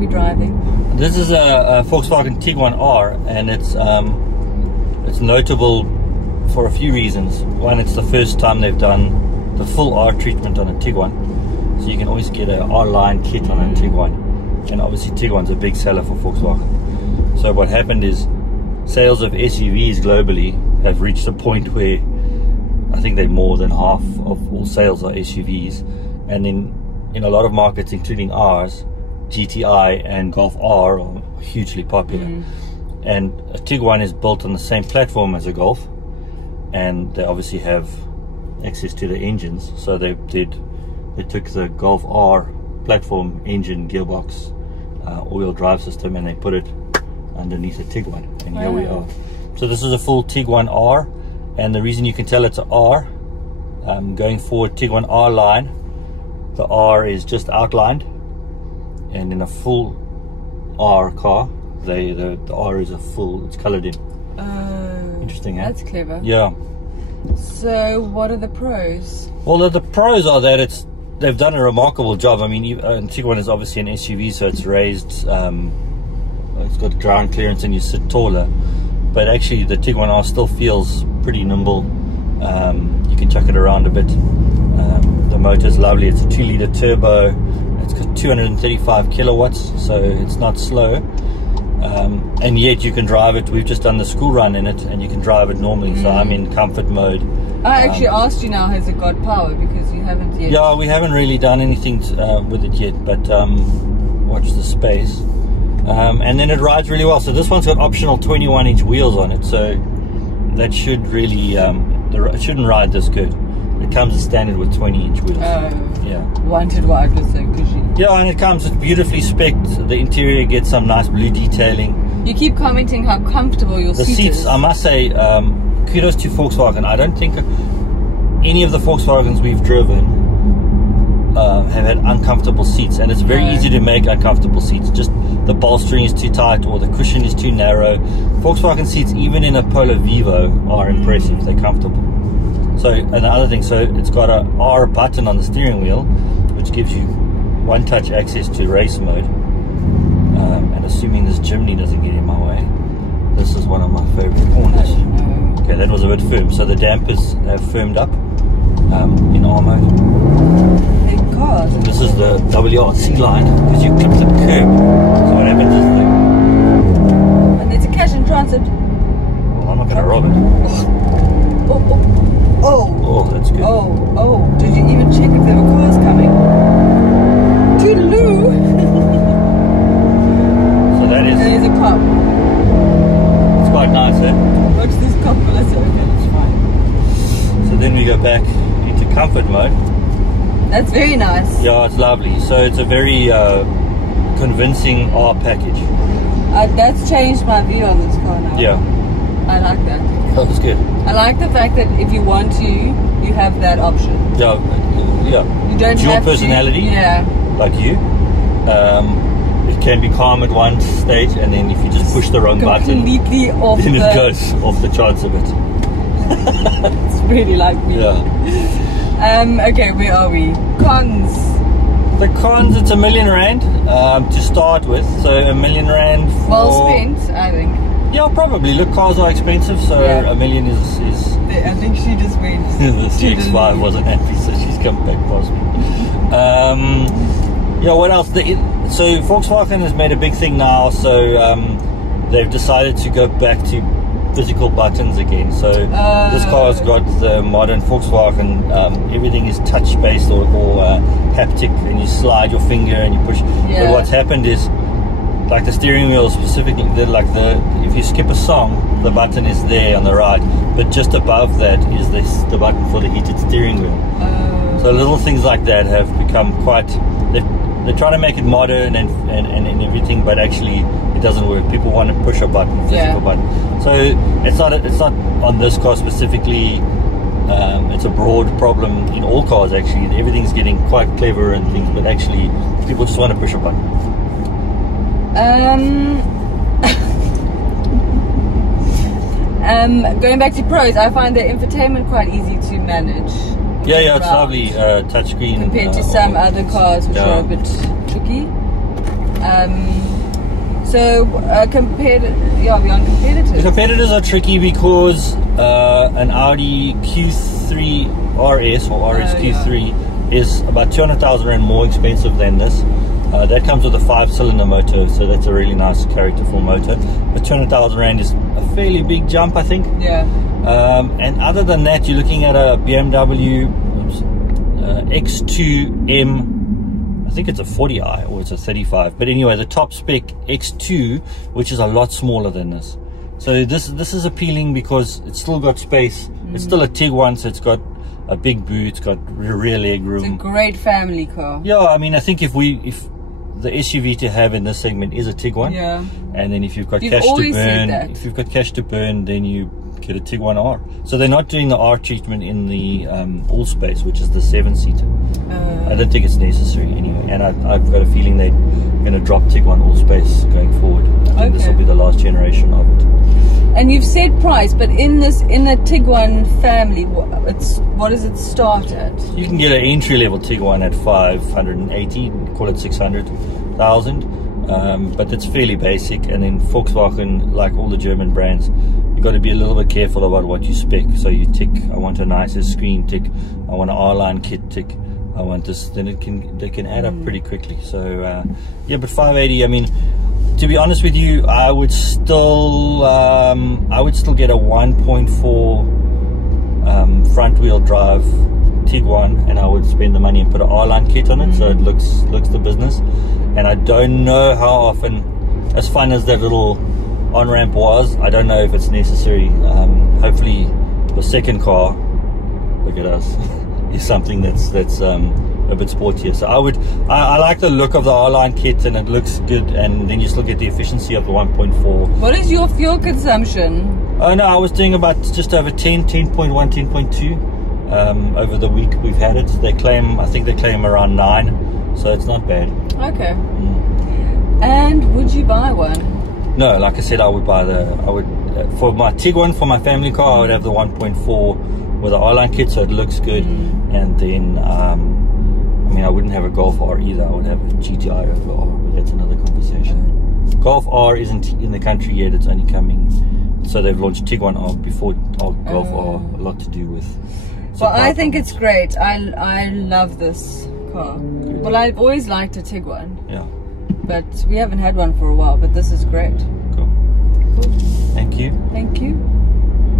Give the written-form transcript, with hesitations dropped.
we driving? This is a Volkswagen Tiguan R, and it's notable for a few reasons. One, it's the first time they've done the full R treatment on a Tiguan, so you can always get a R line kit on a Tiguan, and obviously Tiguan's a big seller for Volkswagen. So what happened is sales of SUVs globally have reached a point where I think they're more than half of all sales are SUVs, and in a lot of markets, including ours, GTI and Golf R are hugely popular. And a Tiguan is built on the same platform as a Golf, and they obviously have access to the engines, so they took the Golf R platform, engine, gearbox, all-wheel drive system, and they put it underneath a Tiguan, and here we are. So this is a full Tiguan R, and the reason you can tell it's an R, going forward, Tiguan R line, the R is just outlined, and in a full R car, the R is it's colored in. Interesting, eh? That's clever. Yeah. So what are the pros? Well, the pros are that they've done a remarkable job. I mean, Tiguan is obviously an SUV, so it's raised, it's got ground clearance and you sit taller, but actually the Tiguan R still feels pretty nimble. You can chuck it around a bit. The motor's lovely. It's a 2-liter turbo. It's got 235 kilowatts, so it's not slow, and yet you can drive it. We've just done the school run in it, and you can drive it normally. So I'm in comfort mode. I actually asked you now, has it got power, because you haven't yet. Yeah, we haven't really done anything with it yet, but watch the space. And then it rides really well. So this one's got optional 21-inch wheels on it, so that should really it shouldn't ride this good. It comes as standard with 20-inch wheels. Yeah. Wanted what I was so cushy. Yeah, and it comes beautifully spec'd. The interior gets some nice blue detailing. You keep commenting how comfortable your seat is. I must say, kudos to Volkswagen. I don't think any of the Volkswagens we've driven have had uncomfortable seats, and it's very easy to make uncomfortable seats. Just the bolstering is too tight or the cushion is too narrow. Volkswagen seats, even in a Polo Vivo, are impressive. They're comfortable. So another thing, so it's got a R button on the steering wheel, which gives you one-touch access to race mode. And assuming this chimney doesn't get in my way, this is one of my favorite corners. Okay, that was a bit firm. So the dampers have firmed up in R mode. Thank God. And this is the WRC line, because you clip the curb. So what happens is and it's a cash in transit. Well, I'm not going to rob it. Oh, that's good. Oh, did you even check if there were cars coming? Toodaloo! So that is... There's a cop. It's quite nice, eh? Watch this cop, okay, that's fine. So then we go back into comfort mode. That's very nice. Yeah, it's lovely. So it's a very convincing R package. That's changed my view on this car now. Yeah. I like that. Oh, that's good. I like the fact that if you want to, you have that option. Yeah. You don't it's have your personality. Yeah. Like you. It can be calm at one stage, and then if you just push the wrong button, completely off, then it goes off the charts a bit. It's really like me. Yeah. Okay, where are we? Cons. The cons, it's R1 million to start with. So R1 million for... Well spent, I think. Yeah, probably. Look, cars are expensive, so R1 million is... I think she just went. The CX-5 wasn't happy, so she's come back past me. Yeah, what else? So Volkswagen has made a big thing now, so they've decided to go back to physical buttons again. So this car has got the modern Volkswagen, everything is touch-based or haptic, and you slide your finger and you push. Yeah. But what's happened is, like the steering wheel specifically, if you skip a song, the button is there on the right, but just above that is the button for the heated steering wheel. So little things like that have become quite... They're trying to make it modern and everything, but actually it doesn't work. People want to push a button, physical button. So it's not on this car specifically. It's a broad problem in all cars actually. Everything's getting quite clever and things, but actually people just want to push a button. Going back to pros, I find the infotainment quite easy to manage. Yeah, it's lovely touchscreen. Compared to some other cars which are a bit tricky. So beyond competitors. The competitors are tricky because an Audi Q3 RS or RS Q3 is about 200,000 Rand more expensive than this. That comes with a 5-cylinder motor, so that's a really nice characterful motor. But 200,000 Rand is a fairly big jump, I think. Yeah. And other than that, you're looking at a BMW X2M. I think it's a 40i or it's a 35. But anyway, the top spec X2, which is a lot smaller than this. So this is appealing because it's still got space. It's still a Tiguan, so it's got a big boot, it's got rear leg room. It's a great family car. Yeah, I mean, I think if the SUV to have in this segment is a Tiguan, and then if you've got cash to burn, then you get a Tiguan R. So they're not doing the R treatment in the all space, which is the 7-seater. I don't think it's necessary anyway, and I've got a feeling they're going to drop Tiguan all space going forward. I think this will be the last generation of it. And you've said price, but in the Tiguan family, what does it start at? You can get an entry-level Tiguan at 580, call it 600,000, but it's fairly basic. And then Volkswagen, like all the German brands, you've got to be a little bit careful about what you spec. So you tick, I want a nicer screen, tick, I want an R-line kit, tick, I want this, then they can add up pretty quickly. So yeah, but 580, I mean, to be honest with you, I would still get a 1.4 front wheel drive Tiguan, and I would spend the money and put an R-line kit on it, so it looks the business. And I don't know how often, as fun as that little on-ramp was, I don't know if it's necessary. Hopefully the second car, look at us, is something that's a bit sportier. So I like the look of the R-line kit, and it looks good, and then you still get the efficiency of the 1.4. What is your fuel consumption? Oh no, I was doing about just over 10.1, 10.2 over the week we've had it. I think they claim around 9, so it's not bad. Okay. And would you buy one? No, like I said, for my Tiguan, for my family car, I would have the 1.4 with the R-line kit, so it looks good. And then I mean, I wouldn't have a Golf R either. I would have a GTI over R, but that's another conversation. Golf R isn't in the country yet, it's only coming. So they've launched Tiguan R before Golf R, a lot to do with. Well, I think it's great. I love this car. Good. Well, I've always liked a Tiguan. Yeah. But we haven't had one for a while, but this is great.